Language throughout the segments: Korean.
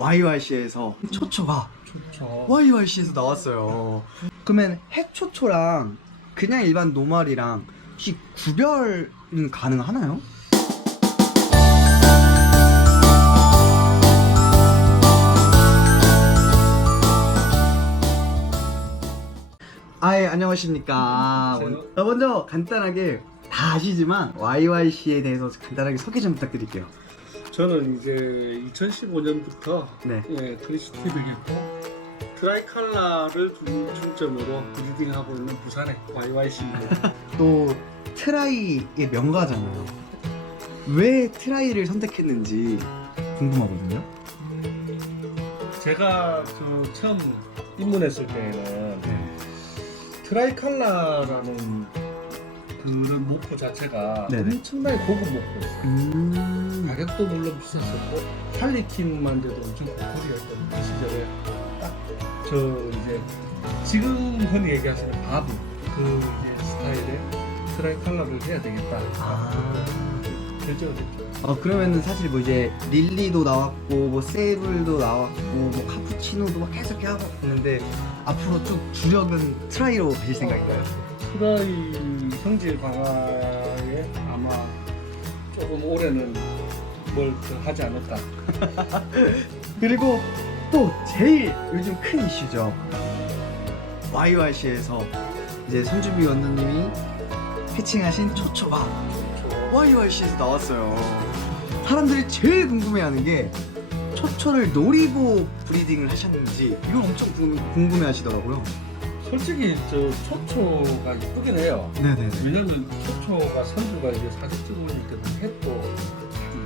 YYC에서 초초가 좋죠. YYC에서 나왔어요. 그러면 해초초랑 그냥 일반 노말이랑 혹시 구별은 가능하나요? 아예 안녕하십니까. 어, 먼저 간단하게 다 아시지만 YYC에 대해서 간단하게 소개 좀 부탁드릴게요. 저는 이제 2015년부터 네. 예, 크리스티를 했고 드라이 칼라를 중- 중점으로 브리딩하고 있는 부산의 YYC입니다. 또 트라이의 명가잖아요. 왜 트라이를 선택했는지 궁금하거든요. 제가 그 처음 입문했을 때에는 네. 트라이 칼라라는 그런 목표 자체가 네네. 엄청나게 고급 목표였어요. 음. 가격도 물론 비쌌었고 퀄리티만 돼도 엄청 고퀄이었던 그 시절에 딱 저 이제 지금 흔히 얘기하시는 바브 그 이제 스타일의 트라이 컬러를 해야 되겠다 아. 결정을 했죠. 어 그러면은 사실 뭐 이제 릴리도 나왔고 뭐 세이블도 나왔고 뭐 카푸치노도 막 계속 하고 있는데 앞으로 쭉 주력은 트라이로 가실 생각인가요? 트라이 성질 강화에 아마 조금 올해는 뭘 더 하지 않을까. 그리고 또 제일 요즘 큰 이슈죠. YYC에서 이제 손주비 원장님이 해칭하신 초초가 YYC에서 나왔어요. 사람들이 제일 궁금해하는 게 초초를 노리고 브리딩을 하셨는지 이걸 엄청 궁- 궁금해하시더라고요. 솔직히 저 초초가 이쁘긴 해요. 네네네. 왜냐면 초초가 선주가 이제 사진 찍어 올릴 때도 햇도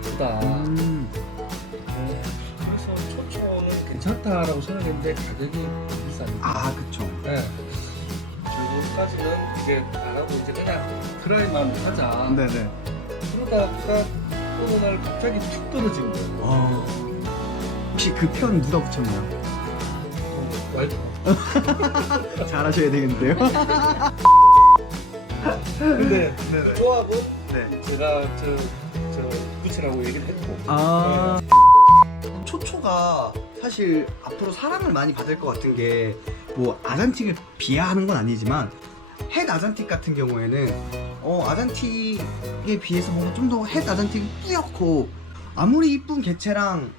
이쁘다. 음, 네. 그래서 초초는 괜찮다라고 생각했는데 가격이 비싸니까. 아 그쵸. 네. 지금까지는 이제 안 하고 이제 그냥 드라이만 하자. 네네. 그러다가 어느 날 갑자기 툭 떨어진 거예요. 와. 혹시 그 표현 누가 붙였나요? 어, 와이프. 잘하셔야 되겠는데요. 근데 네네. 조합은 네. 제가 저, 저 붙이라고 얘기를 했고. 아 초초가 사실 앞으로 사랑을 많이 받을 것 같은 게 뭐 아잔틱을 비하하는 건 아니지만 햇 아잔틱 같은 경우에는 어 아잔틱에 비해서 뭔가 좀 더 햇 아잔틱이 뿌옇고 아무리 이쁜 개체랑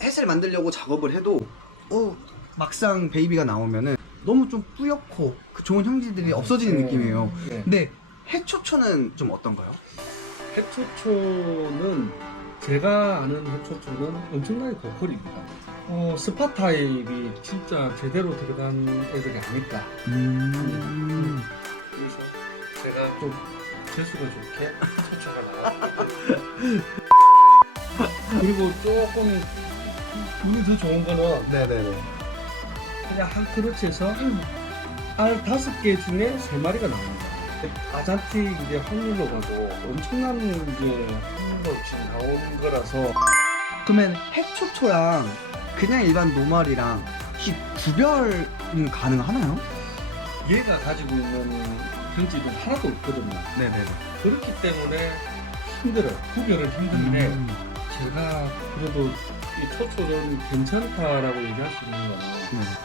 햇을 만들려고 작업을 해도 어 막상 베이비가 나오면은 너무 좀 뿌옇고 그 좋은 형질들이 없어지는 네. 느낌이에요. 네. 근데 해초초는 좀 어떤가요? 해초초는 제가 아는 해초초는 엄청나게 고퀄입니다. 어, 스파 타입이 진짜 제대로 들어간 애들이 아닐까. 음. 그래서 제가 좀 재수가 좋게 초초가 나왔고 그리고 조금 운이 더 좋은 거는 네네네. 그냥 한 크러치에서 알 다섯 개 중에 세 마리가 나옵니다. 아잔틱 이제 확률로 봐도 엄청난 이제 확률로 지금 나온 거라서 그러면 해초초랑 그냥 일반 노말이랑 혹시 구별은 가능하나요? 얘가 가지고 있는 경지도 하나도 없거든요. 네네네. 그렇기 때문에 힘들어요. 구별은 힘든데 음. 제가 그래도 이 초초는 괜찮다라고 얘기할 수 있는 거는 네.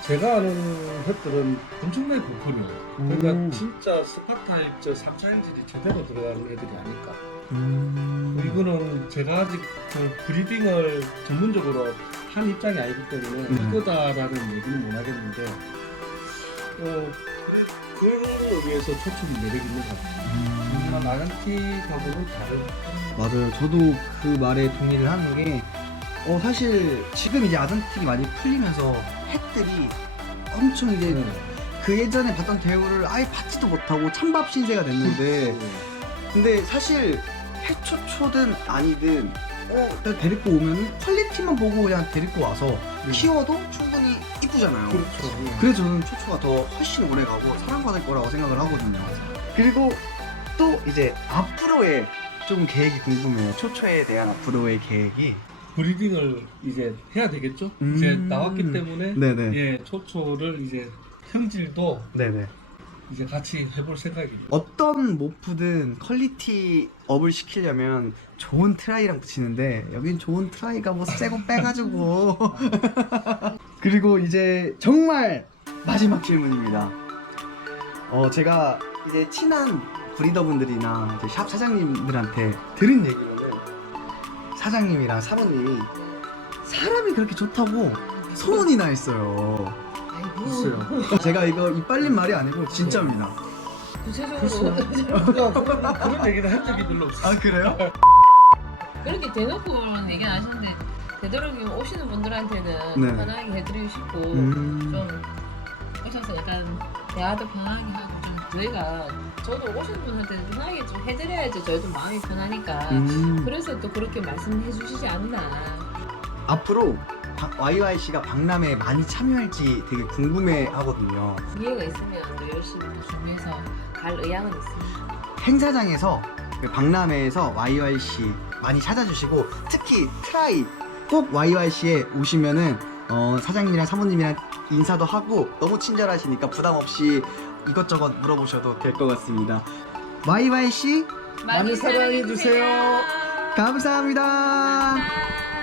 제가 아는 햇들은 엄청나게 고퀄이에요. 그러니까 음. 진짜 스파타입 저 3차 행질이 제대로 들어가는 애들이 아닐까. 음. 이거는 제가 아직 그 브리딩을 전문적으로 한 입장이 아니기 때문에 음. 이거다라는 얘기는 못 하겠는데 어 그래 그런 걸 위해서 초축이 매력 있는 것 같아요. 음. 정말 아잔틱하고는 다른 맞아요. 저도 그 말에 동의를 하는 게, 어, 사실 지금 이제 아잔틱이 많이 풀리면서 햇들이 엄청 이제 네. 그 예전에 봤던 대우를 아예 받지도 못하고 찬밥 신세가 됐는데, 근데 사실 해초초든 아니든 어, 나 데리고 오면 퀄리티만 보고 그냥 데리고 와서 음. 키워도 충분히 이쁘잖아요. 그렇죠. 그래서 저는 초초가 더 훨씬 오래 가고 사랑받을 거라고 생각을 하거든요. 그리고 또 이제 앞으로의 좀 계획이 궁금해요. 초초에 대한 앞으로의 계획이. 브리딩을 이제 해야 되겠죠? 음. 이제 나왔기 때문에 네네. 예 초초를 이제 형질도 네네. 이제 같이 해볼 생각입니다. 어떤 모프든 퀄리티 업을 시키려면 좋은 트라이랑 붙이는데 여긴 좋은 트라이가 뭐 새거 빼가지고 그리고 이제 정말 마지막 질문입니다 어 제가 이제 친한 브리더분들이나 이제 샵 사장님들한테 들은 얘기로는 사장님이랑 사모님이 사람이 그렇게 좋다고 소문이 나 있어요. 있어요 제가 이거 이 빨린 말이 아니고 진짜입니다 구체적으로 그런, 그런 얘기는 한 적이 별로 없어요. 아 그래요? 그렇게 대놓고 얘기 안 하셨는데 되도록이면 오시는 분들한테는 네. 편하게 해드리고 싶고 음. 좀 오셔서 약간 대화도 편하게 하고 좀 저희가 저도 오시는 분한테는 편하게 좀 해드려야지 저희도 마음이 편하니까 음. 그래서 또 그렇게 말씀해 주시지 않나 앞으로 YYC가 박람회에 많이 참여할지 되게 궁금해 하거든요. 기회가 있으면 또 열심히 또 준비해서 갈 의향은 있습니다 행사장에서 그 박람회에서 YYC 많이 찾아주시고 특히 트라이 꼭 YYC에 오시면은 어, 사장님이랑 사모님이랑 인사도 하고 너무 친절하시니까 부담 없이 이것저것 물어보셔도 될 것 같습니다. YYC 많이 사랑해 주세요. 감사합니다. 감사합니다.